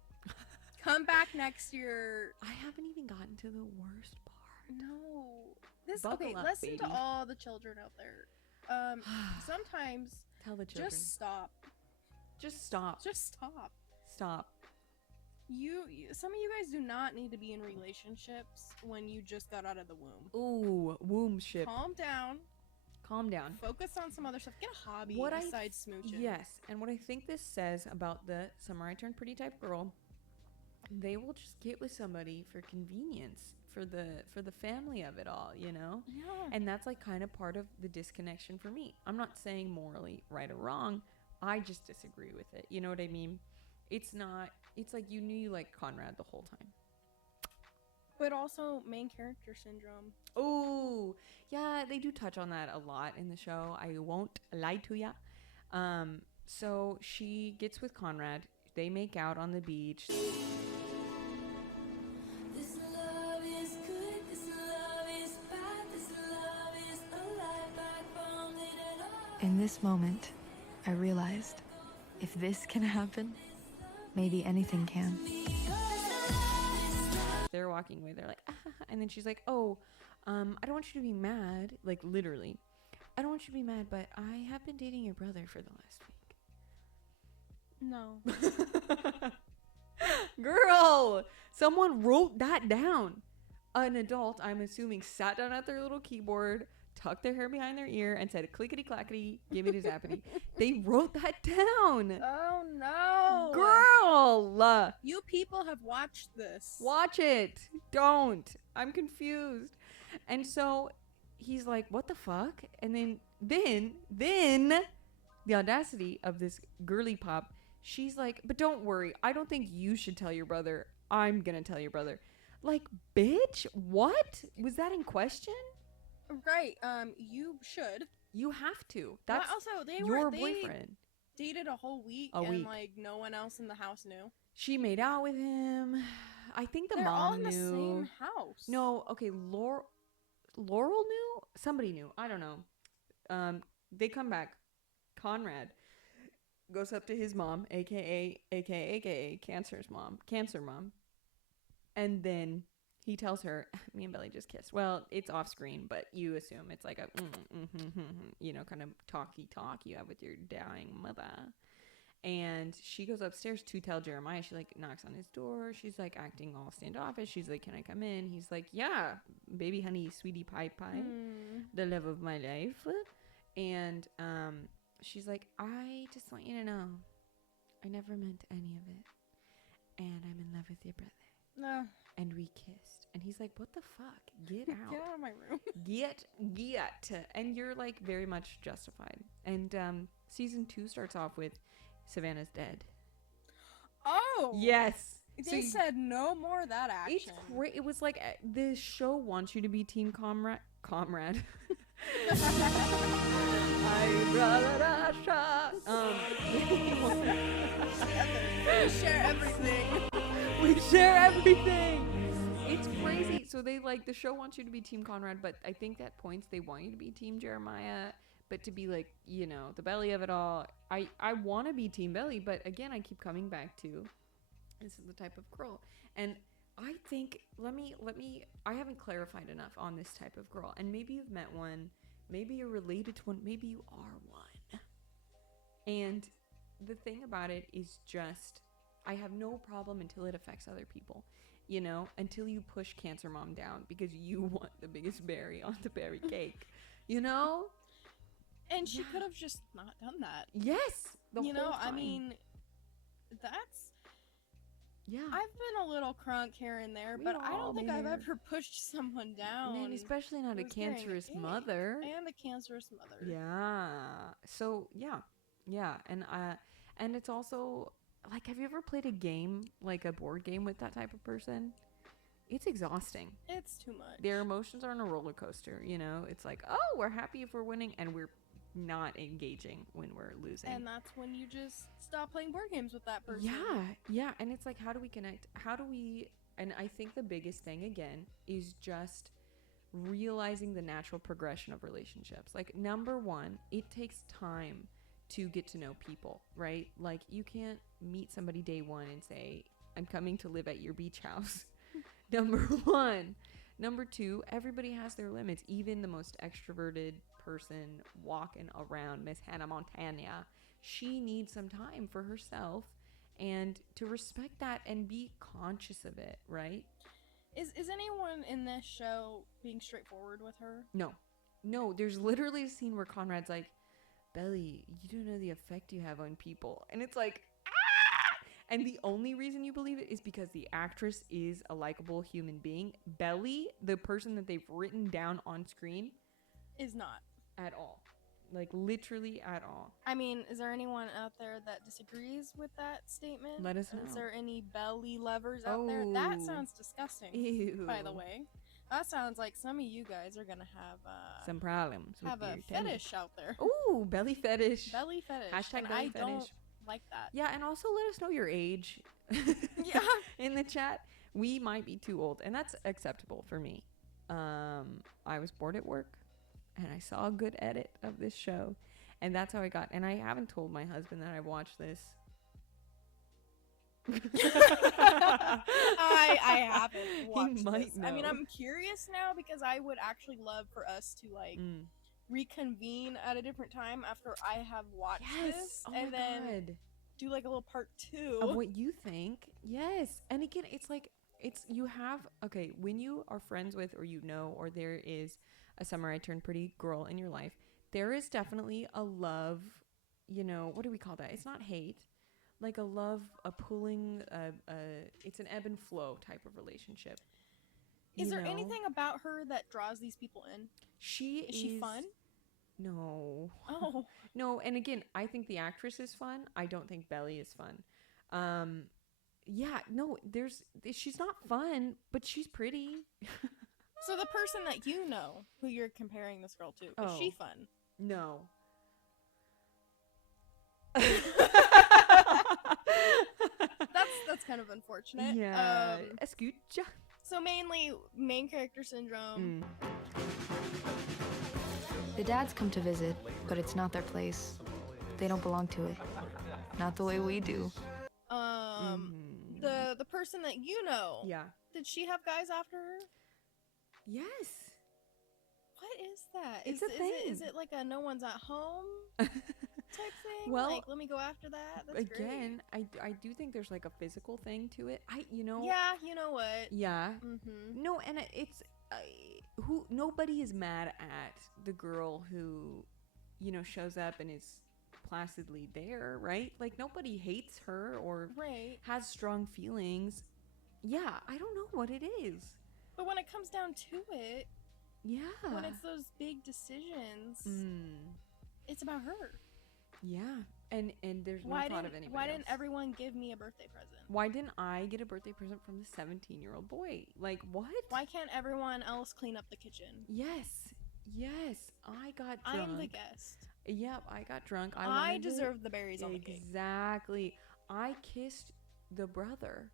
Come back next year. I haven't even gotten to the worst part. No. Buckle up, listen baby. to all the children out there. Sometimes tell the children. Just stop. Just stop. Just stop. Stop. Some of you guys do not need to be in relationships when you just got out of the womb. Ooh, womb ship. Calm down. Calm down. Focus on some other stuff. Get a hobby besides smooching. Yes, and what I think this says about the Summer I Turned Pretty type girl, they will just get with somebody for convenience, for the family of it all, you know? Yeah. And that's like kind of part of the disconnection for me. I'm not saying morally right or wrong. I just disagree with it. You know what I mean? It's like you knew you liked Conrad the whole time. But also main character syndrome. Oh, yeah, they do touch on that a lot in the show. I won't lie to ya. So she gets with Conrad. They make out on the beach. This love is good, this love is bad, this love is alive, back from the dead. In this moment, I realized if this can happen, maybe anything can. They're walking away. They're like, and then she's like, oh, I don't want you to be mad. Like, literally. I don't want you to be mad, but I have been dating your brother for the last week. No. Girl, someone wrote that down. An adult, I'm assuming, sat down at their little keyboard, tucked their hair behind their ear, and said, clickety clackety, give me the zappity. They wrote that down. Oh no. Girl. You people have watched this. Watch it. Don't. I'm confused. And so he's like, what the fuck? And then the audacity of this girly pop, she's like, but don't worry. I don't think you should tell your brother. I'm going to tell your brother. Like, bitch, what? Was that in question? Right. You should. You have to. That's also, your boyfriend. Dated a whole week like no one else in the house knew. She made out with him. I think the They're mom all in knew. the same house. No, okay, Laurel knew? Somebody knew. I don't know. They come back. Conrad goes up to his mom, aka cancer mom. And then he tells her, me and Belly just kissed. Well, it's off screen, but you assume it's like a, kind of talky talk you have with your dying mother. And she goes upstairs to tell Jeremiah. She like knocks on his door. She's like acting all standoffish. She's like, can I come in? He's like, yeah, baby, honey, sweetie pie, the love of my life. And she's like, I just want you to know, I never meant any of it. And I'm in love with your brother. No. And we kissed. And he's like, what the fuck? Get out. Get out of my room. Get. And you're like very much justified. And season 2 starts off with Savannah's dead. Oh. Yes. They said no more of that action. It's great. It was like the show wants you to be team comrade. We share everything. We share everything. It's crazy. So they like the show wants you to be Team Conrad, but I think at points they want you to be Team Jeremiah, but to be like, the belly of it all. I want to be Team Belly, but again, I keep coming back to this is the type of girl. And I think I haven't clarified enough on this type of girl. And maybe you've met one, maybe you're related to one, maybe you are one. And the thing about it is just I have no problem until it affects other people, until you push Cancer Mom down because you want the biggest berry on the berry cake, And she could have just not done that. Yes. The whole time. I mean, that's... Yeah. I've been a little crunk here and there, but I don't think I've ever pushed someone down. And especially not a cancerous mother. And a cancerous mother. Yeah. So, yeah. And it's also... Like, have you ever played a game, like a board game with that type of person? It's exhausting. It's too much. Their emotions are on a roller coaster, It's like, oh, we're happy if we're winning, and we're not engaging when we're losing. And that's when you just stop playing board games with that person. Yeah. And it's like, how do we connect? And I think the biggest thing, again, is just realizing the natural progression of relationships. Like, number one, it takes time to get to know people, right? Like, you can't meet somebody day one and say, I'm coming to live at your beach house. Number one. Number two, everybody has their limits. Even the most extroverted person walking around, Miss Hannah Montana, she needs some time for herself and to respect that and be conscious of it, right? Is anyone in this show being straightforward with her? No, there's literally a scene where Conrad's like, Belly, you don't know the effect you have on people. And it's like, And the only reason you believe it is because the actress is a likable human being. Belly, the person that they've written down on screen, is not at all. Like literally at all. I mean, is there anyone out there that disagrees with that statement? Let us know. Is there any belly lovers out there? That sounds disgusting. Ew. By the way, that sounds like some of you guys are gonna have some problems. Have a fetish out there. Ooh, belly fetish. Belly fetish. Hashtag and belly I fetish. Don't like that. Yeah, and also let us know your age. Yeah. In the chat. We might be too old, and that's acceptable for me. I was bored at work, and I saw a good edit of this show, and that's how I got. And I haven't told my husband that I watched this. I haven't watched might this. know. I mean, I'm curious now because I would actually love for us to like reconvene at a different time after I have watched this, and then do like a little part 2 of what you think. Yes, and again, it's like you have when you are friends with, or or there is a Summer I Turned Pretty girl in your life, there is definitely a love. What do we call that? It's not hate. Like a love, a pulling, it's an ebb and flow type of relationship. Is there anything about her that draws these people in? Is she fun? No. Oh. No, and again, I think the actress is fun. I don't think Belly is fun. Yeah, no, she's not fun, but she's pretty. So the person that you know, who you're comparing this girl to, is she fun? No. That's kind of unfortunate. Yeah. Escucha. So mainly main character syndrome. The dads come to visit, but it's not their place. They don't belong to it. Not the way we do. The person that you know. Yeah. Did she have guys after her? Yes. What is that? It's a thing. Is it like a no one's at home type thing? Well, like, let me go after that. That's again, great. I do think there's like a physical thing to it. Yeah, you know what? Yeah. Mm-hmm. No, and it's nobody is mad at the girl who, shows up and is placidly there, right? Like nobody hates her or has strong feelings. Yeah, I don't know what it is. But when it comes down to it, when it's those big decisions, it's about her. Yeah, and there's no thought of anybody Why didn't else. everyone give me a birthday present? Why didn't I get a birthday present from the 17-year-old boy? Like, what? Why can't everyone else clean up the kitchen? Yes, I got drunk. I'm the guest. Yep, I got drunk. I deserve the berries on the cake. Exactly. I kissed the brother,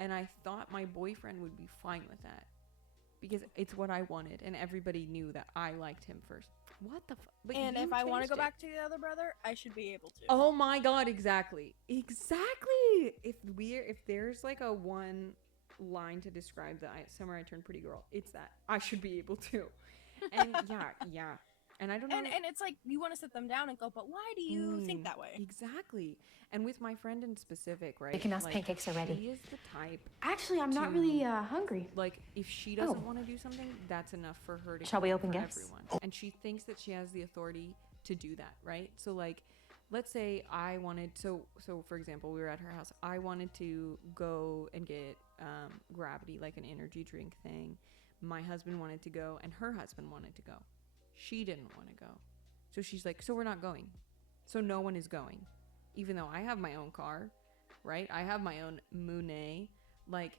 and I thought my boyfriend would be fine with that. Because it's what I wanted, and everybody knew that I liked him first. What the fuck? And if I want to go back to the other brother, I should be able to. Oh my god, exactly. If there's like a one line to describe the Summer I Turned Pretty girl, it's that. I should be able to. And yeah. And I don't know. And it's like, you want to sit them down and go, but why do you think that way? Exactly. And with my friend in specific, right? Making us pancakes already. He is the type. Actually, I'm not really hungry. Like, if she doesn't want to do something, that's enough for her to. Shall we open for gifts? Everyone. And she thinks that she has the authority to do that, right? So, like, let's say I wanted. So for example, we were at her house. I wanted to go and get Gravity, like an energy drink thing. My husband wanted to go, and her husband wanted to go. She didn't want to go. So she's like, so we're not going. So no one is going. Even though I have my own car, right? I have my own Monet. Like,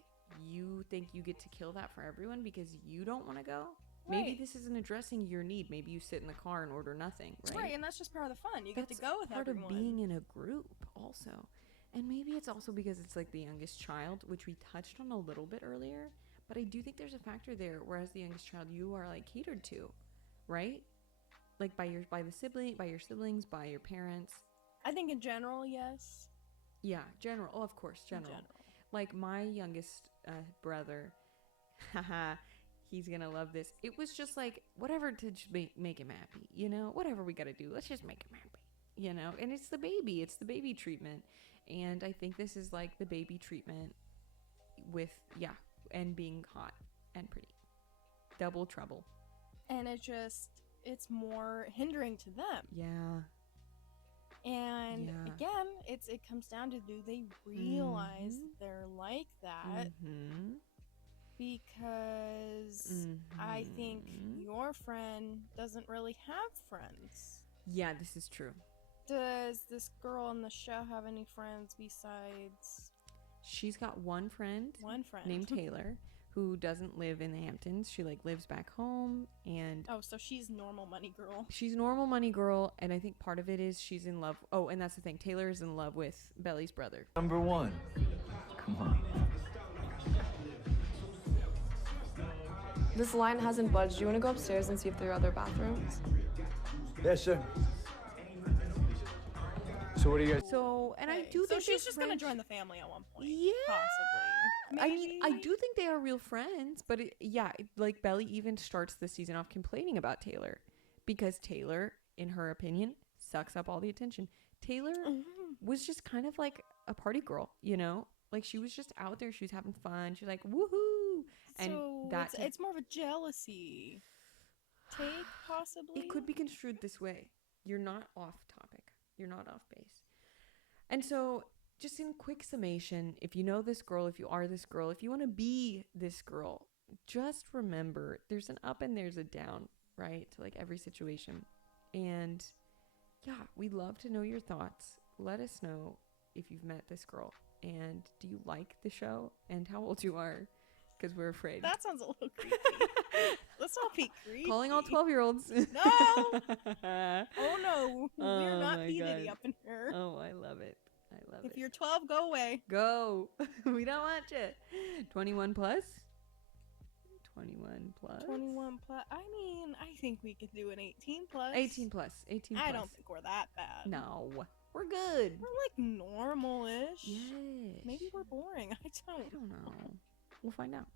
you think you get to kill that for everyone because you don't want to go? Right. Maybe this isn't addressing your need. Maybe you sit in the car and order nothing, right? Right, and that's just part of the fun. You get to go with part everyone. of being in a group also. And maybe it's also because it's like the youngest child, which we touched on a little bit earlier. But I do think there's a factor there, whereas the youngest child, you are like catered to, right? Like by your siblings, by your parents. I think in general, yes. Yeah, general. Oh, of course, general. Like my youngest brother, haha, he's gonna love this. It was just like whatever to just make him happy, whatever we gotta do, let's just make him happy, and it's the baby treatment. And I think this is like the baby treatment with, and being hot and pretty. Double trouble. And it's more hindering to them. Yeah. And again, it comes down to, do they realize they're like that? Because I think your friend doesn't really have friends. Yeah, this is true. Does this girl in the show have any friends besides... She's got one friend named Taylor, who doesn't live in the Hamptons. She like lives back home, and oh, so she's normal money girl. She's normal money girl, and I think part of it is she's in love. Oh, and that's the thing. Taylor is in love with Belly's brother. Number 1. Come on. This line hasn't budged. Do you want to go upstairs and see if there are other bathrooms? Yeah, sure. So what do you guys... So, and I do think she's just gonna join the family at one point. Yeah, possibly. I mean, I do think they are real friends, but like Belly even starts the season off complaining about Taylor, because Taylor, in her opinion, sucks up all the attention. Taylor was just kind of like a party girl, you know? Like, she was just out there, she was having fun, she's like, woohoo! And so it's more of a jealousy take, possibly? It could be construed this way. You're not off topic. You're not off base. And so, just in quick summation, if you know this girl, if you are this girl, if you want to be this girl, just remember there's an up and there's a down, right? To like every situation. And yeah, we'd love to know your thoughts. Let us know if you've met this girl. And do you like the show? And how old you are? Because we're afraid. That sounds a little creepy. Let's not be creepy. Calling all 12-year-olds. No! Oh no. We're not PDD up in here. Oh, I love it. I love it. If you're 12, go away. Go. We don't want you. 21 plus? 21 plus? 21 plus. I mean, I think we could do an 18 plus. 18 plus. 18 plus. I don't think we're that bad. No. We're good. We're like normal-ish. Yes. Maybe we're boring. I don't know. We'll find out.